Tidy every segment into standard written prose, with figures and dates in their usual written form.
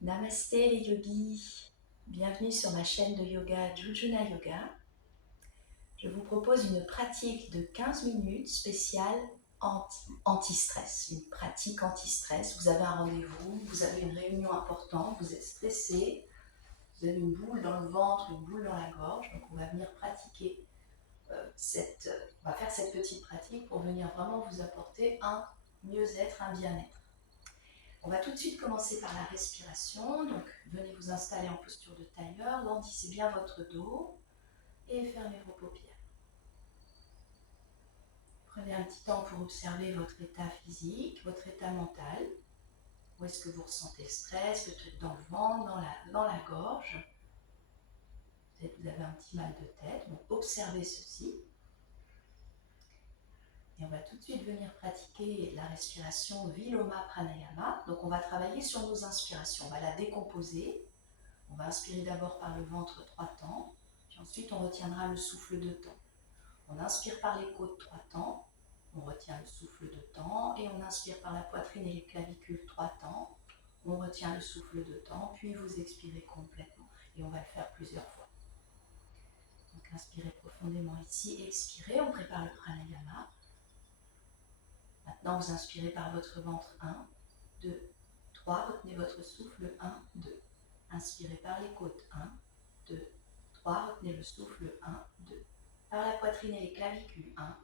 Namasté les yogis, bienvenue sur ma chaîne de yoga Jujuna Yoga. Je vous propose une pratique de 15 minutes spéciale anti-stress, une pratique anti-stress. Vous avez un rendez-vous, vous avez une réunion importante, vous êtes stressé, vous avez une boule dans le ventre, une boule dans la gorge, donc on va venir pratiquer on va faire cette petite pratique pour venir vraiment vous apporter un mieux-être, un bien-être. On va tout de suite commencer par la respiration. Donc, venez vous installer en posture de tailleur, lentissez bien votre dos et fermez vos paupières. Prenez un petit temps pour observer votre état physique, votre état mental. Où est-ce que vous ressentez le stress, peut-être dans le ventre, dans la gorge. Peut-être que vous avez un petit mal de tête. Donc, observez ceci. Et on va tout de suite venir pratiquer la respiration Viloma Pranayama. Donc, on va travailler sur nos inspirations. On va la décomposer. On va inspirer d'abord par le ventre 3 temps, puis ensuite on retiendra le souffle 2 temps. On inspire par les côtes 3 temps, on retient le souffle 2 temps, et on inspire par la poitrine et les clavicules 3 temps, on retient le souffle 2 temps, puis vous expirez complètement. Et on va le faire plusieurs fois. Donc inspirez profondément ici, expirez, on prépare le pranayama. Maintenant vous inspirez par votre ventre 1, 2, 3, retenez votre souffle 1, 2. Inspirez par les côtes 1, 2, 3, retenez le souffle 1, 2. Par la poitrine et les clavicules 1,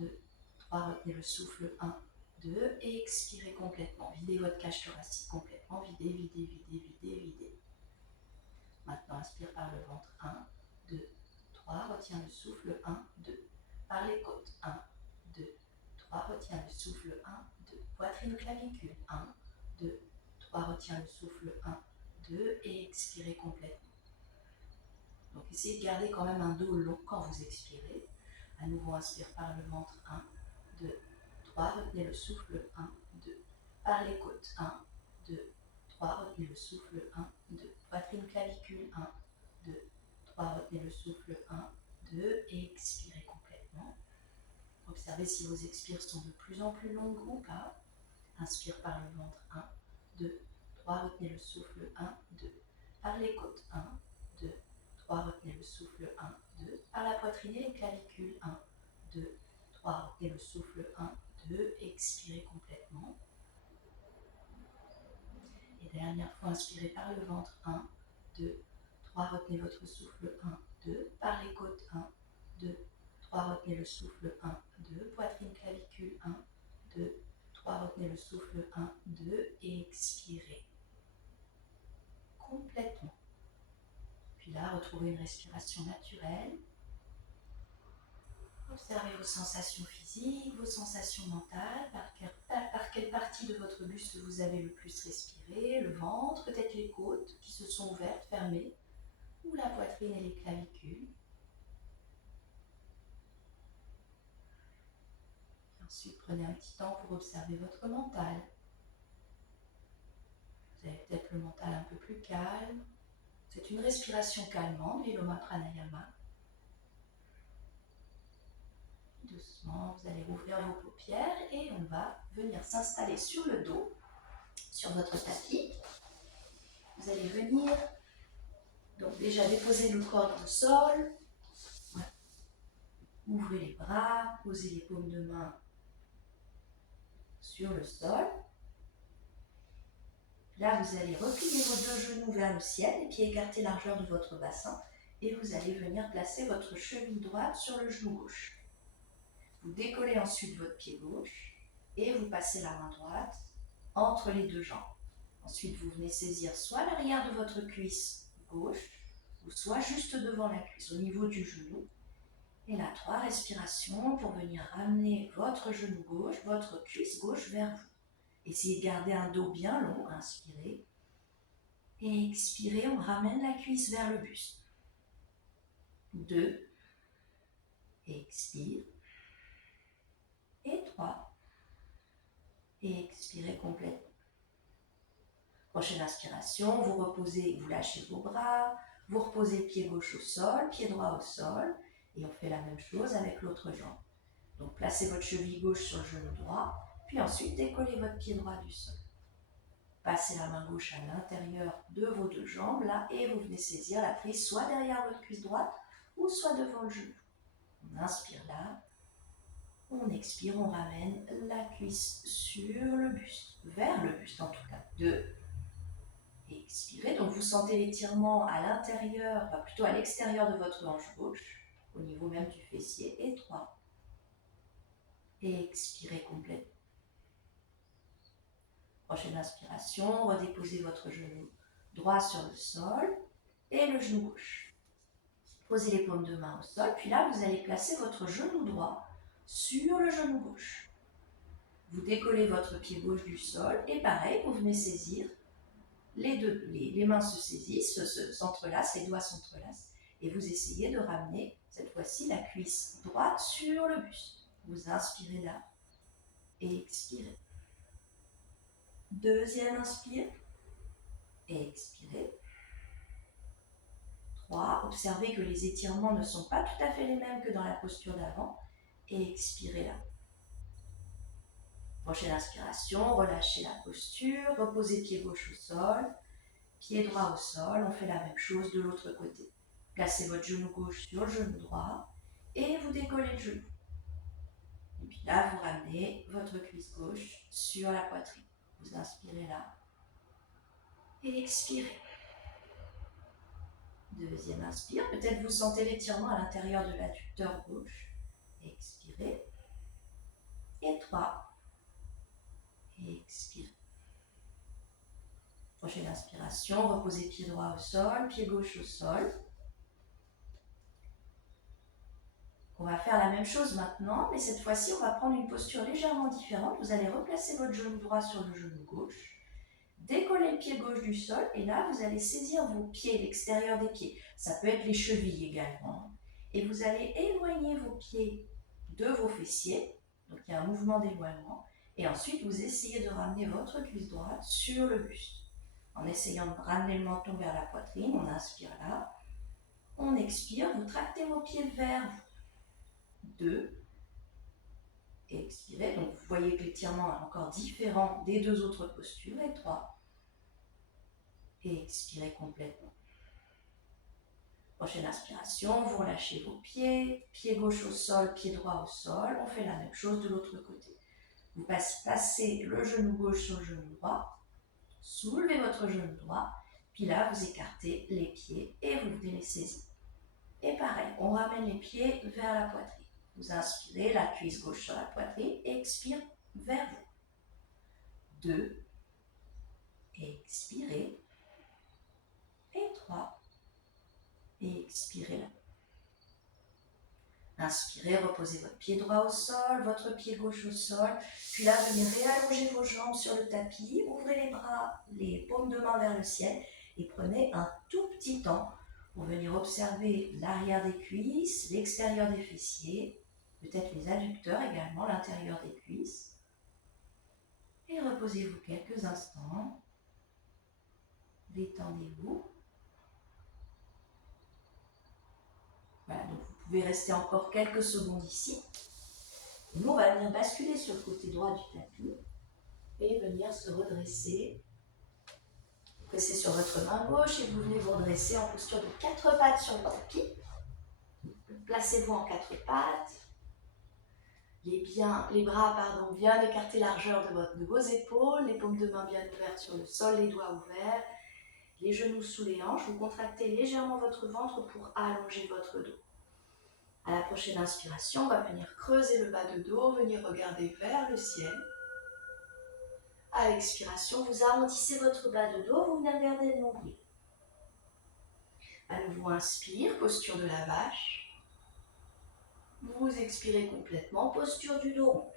2, 3, retenez le souffle 1, 2 et expirez complètement. Videz votre cage thoracique complètement, videz, videz, videz, videz, videz. Maintenant inspire par le ventre 1, 2, 3, retiens le souffle 1, 2. Par les côtes 1, 2, 3, retiens le souffle 1, 2. Poitrine clavicule 1, 2, 3, retiens le souffle 1, 2 et expirez complètement. Donc essayez de garder quand même un dos long quand vous expirez. À nouveau inspire par le ventre 1, 2, 3, retenez le souffle 1, 2. Par les côtes 1, 2, 3, retenez le souffle 1, 2. Poitrine clavicule 1, 2, 3, retenez le souffle 1, 2 et expirez complètement. Observez si vos expires sont de plus en plus longues ou pas. Inspire par le ventre 1, 2, 3, retenez le souffle 1, 2. Par les côtes 1, 2, 3, retenez le souffle 1, 2. Par la poitrine et les clavicules 1, 2, 3, retenez le souffle 1, 2. Expirez complètement. Et dernière fois, inspirez par le ventre 1, 2, 3, retenez votre souffle 1, 2. Par les côtes 1, 2, 3, retenez le souffle 1, 2. Poitrine clavicule 1, 2, 3, retenez le souffle 1, 2 et expirez complètement. Puis là, retrouvez une respiration naturelle. Observez vos sensations physiques, vos sensations mentales, par quelle partie de votre buste vous avez le plus respiré, le ventre, peut-être les côtes qui se sont ouvertes, fermées, ou la poitrine et les clavicules. Et ensuite, prenez un petit temps pour observer votre mental. Vous avez peut-être le mental un peu plus calme. C'est une respiration calmante, Viloma Pranayama. Doucement, vous allez ouvrir vos paupières et on va venir s'installer sur le dos, sur votre tapis. Vous allez venir donc déjà déposer le corps dans le sol. Voilà. Ouvrez les bras, posez les paumes de main sur le sol. Là, vous allez replier vos deux genoux vers le ciel, les pieds écartés largeur de votre bassin, et vous allez venir placer votre cheville droite sur le genou gauche. Vous décollez ensuite votre pied gauche et vous passez la main droite entre les deux jambes. Ensuite, vous venez saisir soit l'arrière de votre cuisse gauche, ou soit juste devant la cuisse, au niveau du genou. Et là, 3 respirations pour venir ramener votre genou gauche, votre cuisse gauche vers vous. Essayez de garder un dos bien long, inspirez. Et expirez, on ramène la cuisse vers le buste. 2. Expire. Et 3. Et expirez complètement. Prochaine inspiration, vous reposez, vous lâchez vos bras, vous reposez pied gauche au sol, pied droit au sol, et on fait la même chose avec l'autre jambe. Donc placez votre cheville gauche sur le genou droit, puis ensuite décollez votre pied droit du sol. passez la main gauche à l'intérieur de vos deux jambes, là, et vous venez saisir la prise soit derrière votre cuisse droite, ou soit devant le genou. On inspire là. On expire, on ramène la cuisse sur le buste, vers le buste en tout cas. 2. Expirez, donc vous sentez l'étirement à l'intérieur, enfin plutôt à l'extérieur de votre hanche gauche, au niveau même du fessier. Et 3. Expirez complètement. Prochaine inspiration, redéposez votre genou droit sur le sol et le genou gauche. Posez les paumes de main au sol, puis là vous allez placer votre genou droit sur le genou gauche. Vous décollez votre pied gauche du sol et pareil, vous venez saisir les mains se saisissent, s'entrelacent, les doigts s'entrelacent et vous essayez de ramener cette fois-ci la cuisse droite sur le buste. Vous inspirez là et expirez. Deuxième inspire et expirez. 3. Observez que les étirements ne sont pas tout à fait les mêmes que dans la posture d'avant et expirez là. Prochaine inspiration, relâchez la posture, reposez pied gauche au sol, pied droit au sol, on fait la même chose de l'autre côté. Placez votre genou gauche sur le genou droit et vous décollez le genou. Et puis là, vous ramenez votre cuisse gauche sur la poitrine. Vous inspirez là et expirez. Deuxième inspire, peut-être vous sentez l'étirement à l'intérieur de l'adducteur gauche. Expirez. Et 3. Expirez. Prochaine inspiration, reposez pied droit au sol, pied gauche au sol. On va faire la même chose maintenant, mais cette fois-ci, on va prendre une posture légèrement différente. Vous allez replacer votre genou droit sur le genou gauche, décoller le pied gauche du sol, et là, vous allez saisir vos pieds, l'extérieur des pieds. Ça peut être les chevilles également. Et vous allez éloigner vos pieds de vos fessiers. Donc, il y a un mouvement d'éloignement. Et ensuite, vous essayez de ramener votre cuisse droite sur le buste. En essayant de ramener le menton vers la poitrine, on inspire là. On expire, vous tractez vos pieds vers vous. 2. Expirez. Donc, vous voyez que l'étirement est encore différent des deux autres postures. Et 3. Expirez complètement. Prochaine inspiration, vous relâchez vos pieds, pied gauche au sol, pied droit au sol. On fait la même chose de l'autre côté. Vous placez le genou gauche sur le genou droit, soulevez votre genou droit, puis là vous écartez les pieds et vous venez les saisir. Et pareil, on ramène les pieds vers la poitrine. Vous inspirez, la cuisse gauche sur la poitrine, expire vers vous. 2, expirez, et 3, expirez là. Inspirez, reposez votre pied droit au sol, votre pied gauche au sol, puis là venez réallonger vos jambes sur le tapis, ouvrez les bras, les paumes de main vers le ciel et prenez un tout petit temps pour venir observer l'arrière des cuisses, l'extérieur des fessiers, peut-être les adducteurs également, l'intérieur des cuisses. Et reposez-vous quelques instants. Détendez-vous. Voilà, donc vous pouvez rester encore quelques secondes ici. Nous, on va venir basculer sur le côté droit du tapis et venir se redresser. Vous pressez sur votre main gauche et vous venez vous redresser en posture de 4 pattes sur le tapis. Placez-vous en 4 pattes. Les bras bien écartés largeur de vos épaules, les paumes de main bien ouvertes sur le sol, les doigts ouverts, les genoux sous les hanches. Vous contractez légèrement votre ventre pour allonger votre dos. À la prochaine inspiration, on va venir creuser le bas de dos, venir regarder vers le ciel. À l'expiration, vous arrondissez votre bas de dos, vous venez regarder le nombril. À nouveau, inspire, posture de la vache. Vous expirez complètement, posture du dos rond.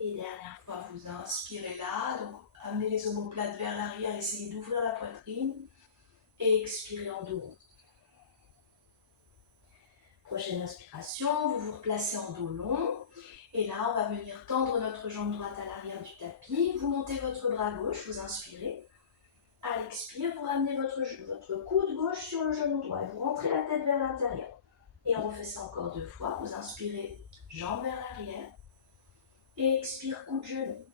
Et dernière fois, vous inspirez là, donc amenez les omoplates vers l'arrière, essayez d'ouvrir la poitrine et expirez en dos rond. Prochaine inspiration, vous vous replacez en dos long. Et là, on va venir tendre notre jambe droite à l'arrière du tapis. Vous montez votre bras gauche, vous inspirez. À l'expire, vous ramenez votre coude gauche sur le genou droit et vous rentrez la tête vers l'intérieur. Et on refait ça encore 2 fois. Vous inspirez, jambe vers l'arrière. Et expire, coup de genou.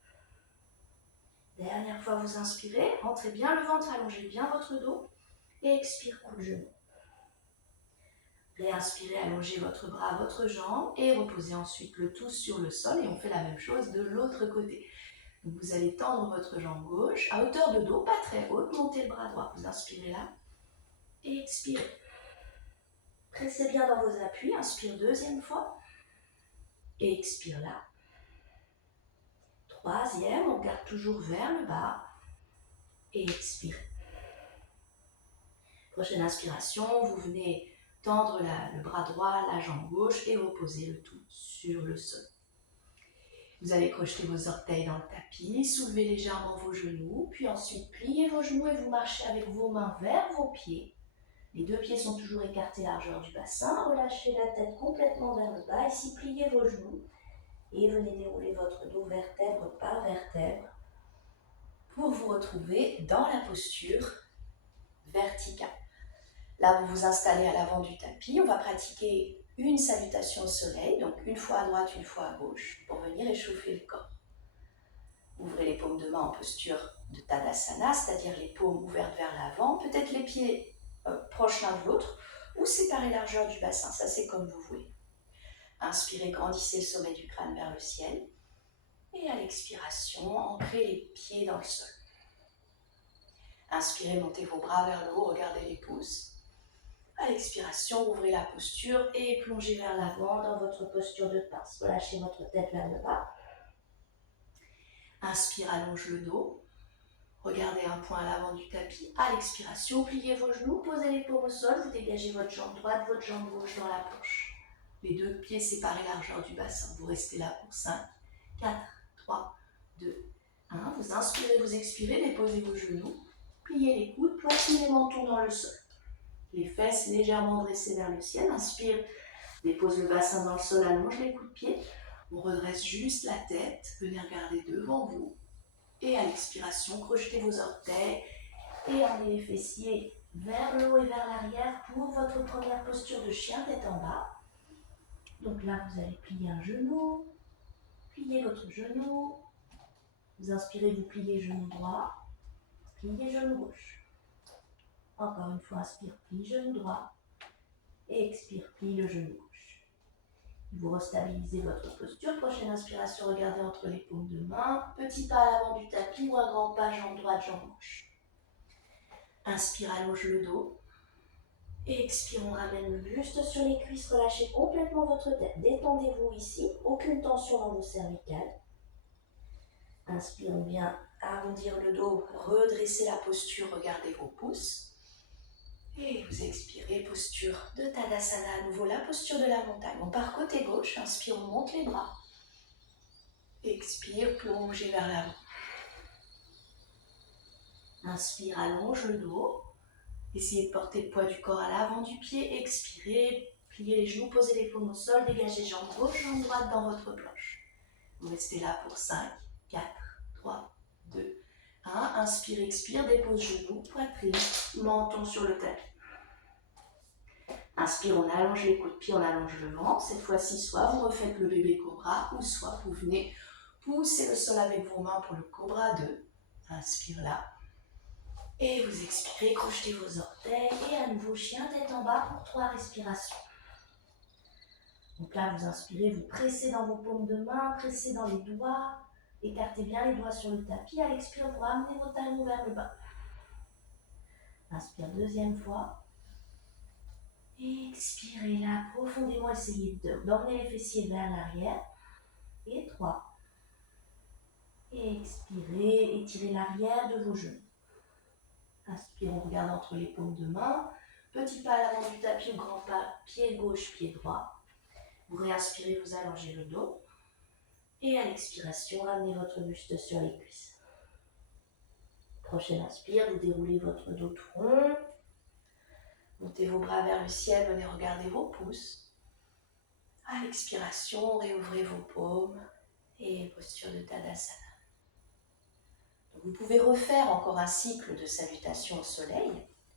Dernière fois, vous inspirez, rentrez bien le ventre, allongez bien votre dos. Et expire, coule genou. Réinspirez, allongez votre bras, votre jambe et reposez ensuite le tout sur le sol et on fait la même chose de l'autre côté. Donc vous allez tendre votre jambe gauche à hauteur de dos, pas très haute, montez le bras droit. Vous inspirez là et expirez. Pressez bien dans vos appuis, inspire deuxième fois et expire là. Troisième, on regarde toujours vers le bas et expirez. Prochaine inspiration, vous venez tendre le bras droit, la jambe gauche et reposer le tout sur le sol. Vous allez crocheter vos orteils dans le tapis, soulever légèrement vos genoux, puis ensuite pliez vos genoux et vous marchez avec vos mains vers vos pieds. Les deux pieds sont toujours écartés largeur du bassin. Relâchez la tête complètement vers le bas. Ici, pliez vos genoux et venez dérouler votre dos vertèbre par vertèbre pour vous retrouver dans la posture verticale. Là, vous vous installez à l'avant du tapis. On va pratiquer une salutation au soleil, donc une fois à droite, une fois à gauche, pour venir échauffer le corps. Ouvrez les paumes de main en posture de Tadasana, c'est-à-dire les paumes ouvertes vers l'avant, peut-être les pieds proches l'un de l'autre, ou séparés largeur du bassin, ça c'est comme vous voulez. Inspirez, grandissez le sommet du crâne vers le ciel, et à l'expiration, ancrez les pieds dans le sol. Inspirez, montez vos bras vers le haut, regardez les pouces. À l'expiration, ouvrez la posture et plongez vers l'avant dans votre posture de pince. Relâchez votre tête vers le bas. Inspire, allonge le dos. Regardez un point à l'avant du tapis. À l'expiration, pliez vos genoux, posez les paumes au sol. Vous dégagez votre jambe droite, votre jambe gauche dans la planche. Les deux pieds séparés largeur du bassin. Vous restez là pour 5, 4, 3, 2, 1. Vous inspirez, vous expirez, déposez vos genoux. Pliez les coudes, poitrine et menton dans le sol. Les fesses légèrement dressées vers le ciel. Inspire, dépose le bassin dans le sol, allonge les coups de pied. On redresse juste la tête, venez regarder devant vous. Et à l'expiration, crochetez vos orteils et emmenez les fessiers vers le haut et vers l'arrière pour votre première posture de chien tête en bas. Donc là, vous allez plier un genou, pliez votre genou. Vous inspirez, vous pliez genou droit, pliez genou gauche. Encore une fois, inspire, plie genou droit et expire, plie le genou gauche. Vous restabilisez votre posture. Prochaine inspiration, regardez entre les paumes de main. Petit pas à l'avant du tapis ou un grand pas, jambe droite, jambe gauche. Inspire, allonge le dos. Et expire, on ramène le buste sur les cuisses. Relâchez complètement votre tête. Détendez-vous ici. Aucune tension dans vos cervicales. Inspire, on vient arrondir le dos. Redressez la posture. Regardez vos pouces. Et vous expirez, posture de Tadasana à nouveau, la posture de la montagne. On part côté gauche, inspire, on monte les bras. Expire, plongez vers l'avant. Inspire, allonge le dos. Essayez de porter le poids du corps à l'avant du pied. Expirez, pliez les genoux, posez les paumes au sol, dégagez jambe gauche, jambe droite dans votre planche. Vous restez là pour 5, 4, 3, 2, 1. Inspire, expire, dépose genoux, poitrine, menton sur le tapis. Inspire, on allonge les coudes de pied, on allonge le ventre. Cette fois-ci, soit vous refaites le bébé cobra, ou soit vous venez pousser le sol avec vos mains pour le cobra 2. Inspire là. Et vous expirez, crochetez vos orteils. Et à nouveau, chien tête en bas pour 3 respirations. Donc là, vous inspirez, vous pressez dans vos paumes de main, pressez dans les doigts. Écartez bien les doigts sur le tapis. À l'expire, vous ramenez vos talons vers le bas. Inspire deuxième fois. Expirez là profondément, essayez d'emmener les fessiers vers l'arrière. Et 3. Expirez, étirez l'arrière de vos genoux. Inspire, on regarde entre les paumes de main. Petit pas à l'avant du tapis ou grand pas, pied gauche, pied droit. Vous réinspirez, vous allongez le dos. Et à l'expiration, ramenez votre buste sur les cuisses. Prochaine inspire, vous déroulez votre dos tout rond. Montez vos bras vers le ciel, venez regarder vos pouces. À l'expiration, réouvrez vos paumes et posture de Tadasana. Donc vous pouvez refaire encore un cycle de salutation au soleil,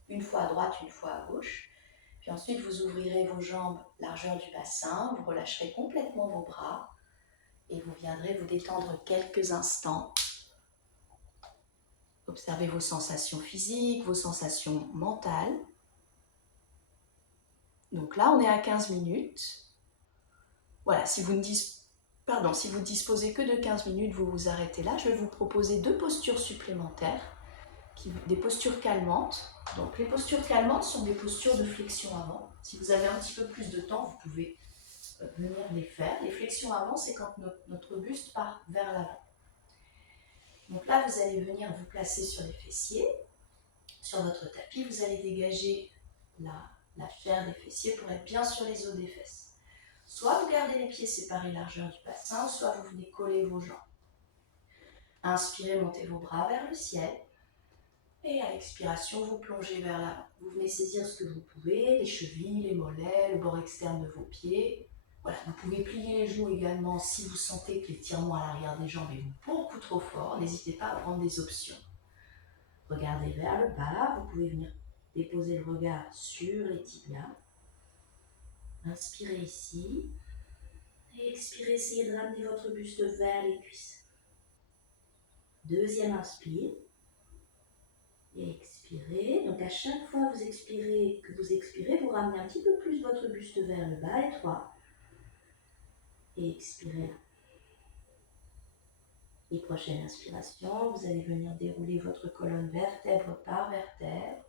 une fois à droite, une fois à gauche. Puis ensuite, vous ouvrirez vos jambes largeur du bassin, vous relâcherez complètement vos bras et vous viendrez vous détendre quelques instants Observez vos sensations physiques, vos sensations mentales. Donc là, on est à 15 minutes. Voilà, si vous ne disposez que de 15 minutes, vous vous arrêtez là. Je vais vous proposer 2 postures supplémentaires, des postures calmantes. Donc les postures calmantes sont des postures de flexion avant. Si vous avez un petit peu plus de temps, vous pouvez venir les faire. Les flexions avant, c'est quand notre buste part vers l'avant. Donc là, vous allez venir vous placer sur les fessiers. Sur votre tapis, vous allez dégager la chair des fessiers pour être bien sur les os des fesses. Soit vous gardez les pieds séparés largeur du bassin, soit vous venez coller vos jambes. Inspirez, montez vos bras vers le ciel. Et à l'expiration, vous plongez vers l'avant. Vous venez saisir ce que vous pouvez, les chevilles, les mollets, le bord externe de vos pieds. Voilà, vous pouvez plier les genoux également si vous sentez que l'étirement à l'arrière des jambes est beaucoup trop fort. N'hésitez pas à prendre des options. Regardez vers le bas, vous pouvez venir déposer le regard sur les tibias. Inspirez ici. Et expirez, essayez de ramener votre buste vers les cuisses. Deuxième inspire. Et expirez. Donc à chaque fois que vous expirez, vous ramenez un petit peu plus votre buste vers le bas. Et 3. Et expirez là. Et prochaine inspiration, vous allez venir dérouler votre colonne vertèbre par vertèbre.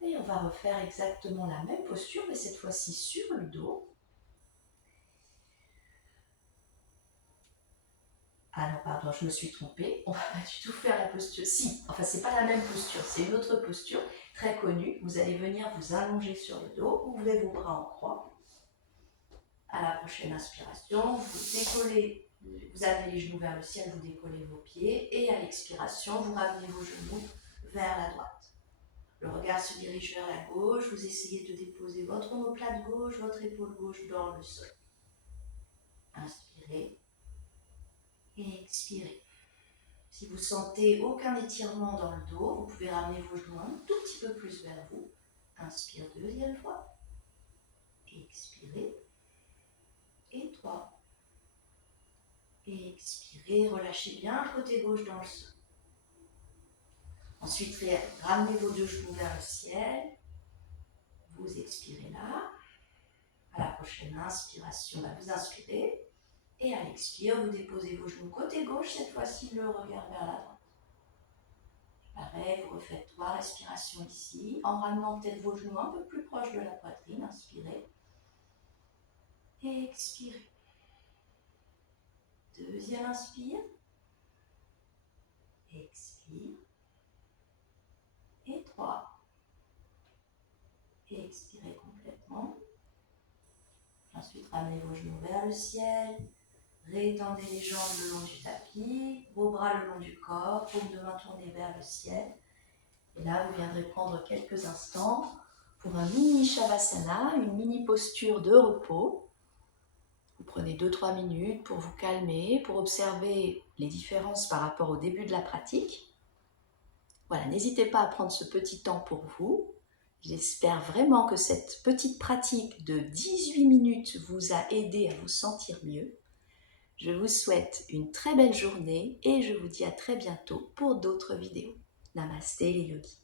Et on va refaire exactement la même posture, mais cette fois-ci sur le dos. Ah non, pardon, je me suis trompée. On va pas du tout faire la posture. Si, enfin, c'est pas la même posture, c'est une autre posture très connue. Vous allez venir vous allonger sur le dos, ouvrez vos bras en croix. À la prochaine inspiration, vous décollez, vous avez les genoux vers le ciel, vous décollez vos pieds. Et à l'expiration, vous ramenez vos genoux vers la droite. Le regard se dirige vers la gauche. Vous essayez de déposer votre omoplate gauche, votre épaule gauche dans le sol. Inspirez. Et expirez. Si vous sentez aucun étirement dans le dos, vous pouvez ramener vos genoux un tout petit peu plus vers vous. Inspire deuxième fois. Expirez. Et 3. Et expirez. Relâchez bien le côté gauche dans le sol. Ensuite, ramenez vos 2 genoux vers le ciel. Vous expirez là. À la prochaine inspiration, vous inspirez. Et à l'expire, vous déposez vos genoux côté gauche, cette fois-ci le regard vers la droite. Pareil, vous refaites 3 respirations ici, en ramenant peut-être vos genoux un peu plus proches de la poitrine. Inspirez. Et expirez. Deuxième inspire. Expire. Et 3. Et expirez complètement. Ensuite, ramenez vos genoux vers le ciel. Réétendez les jambes le long du tapis, vos bras le long du corps, paume de main tournée vers le ciel. Et là, vous viendrez prendre quelques instants pour un mini Shavasana, une mini posture de repos. Vous prenez 2-3 minutes pour vous calmer, pour observer les différences par rapport au début de la pratique. Voilà, n'hésitez pas à prendre ce petit temps pour vous. J'espère vraiment que cette petite pratique de 18 minutes vous a aidé à vous sentir mieux. Je vous souhaite une très belle journée et je vous dis à très bientôt pour d'autres vidéos. Namasté les yogis.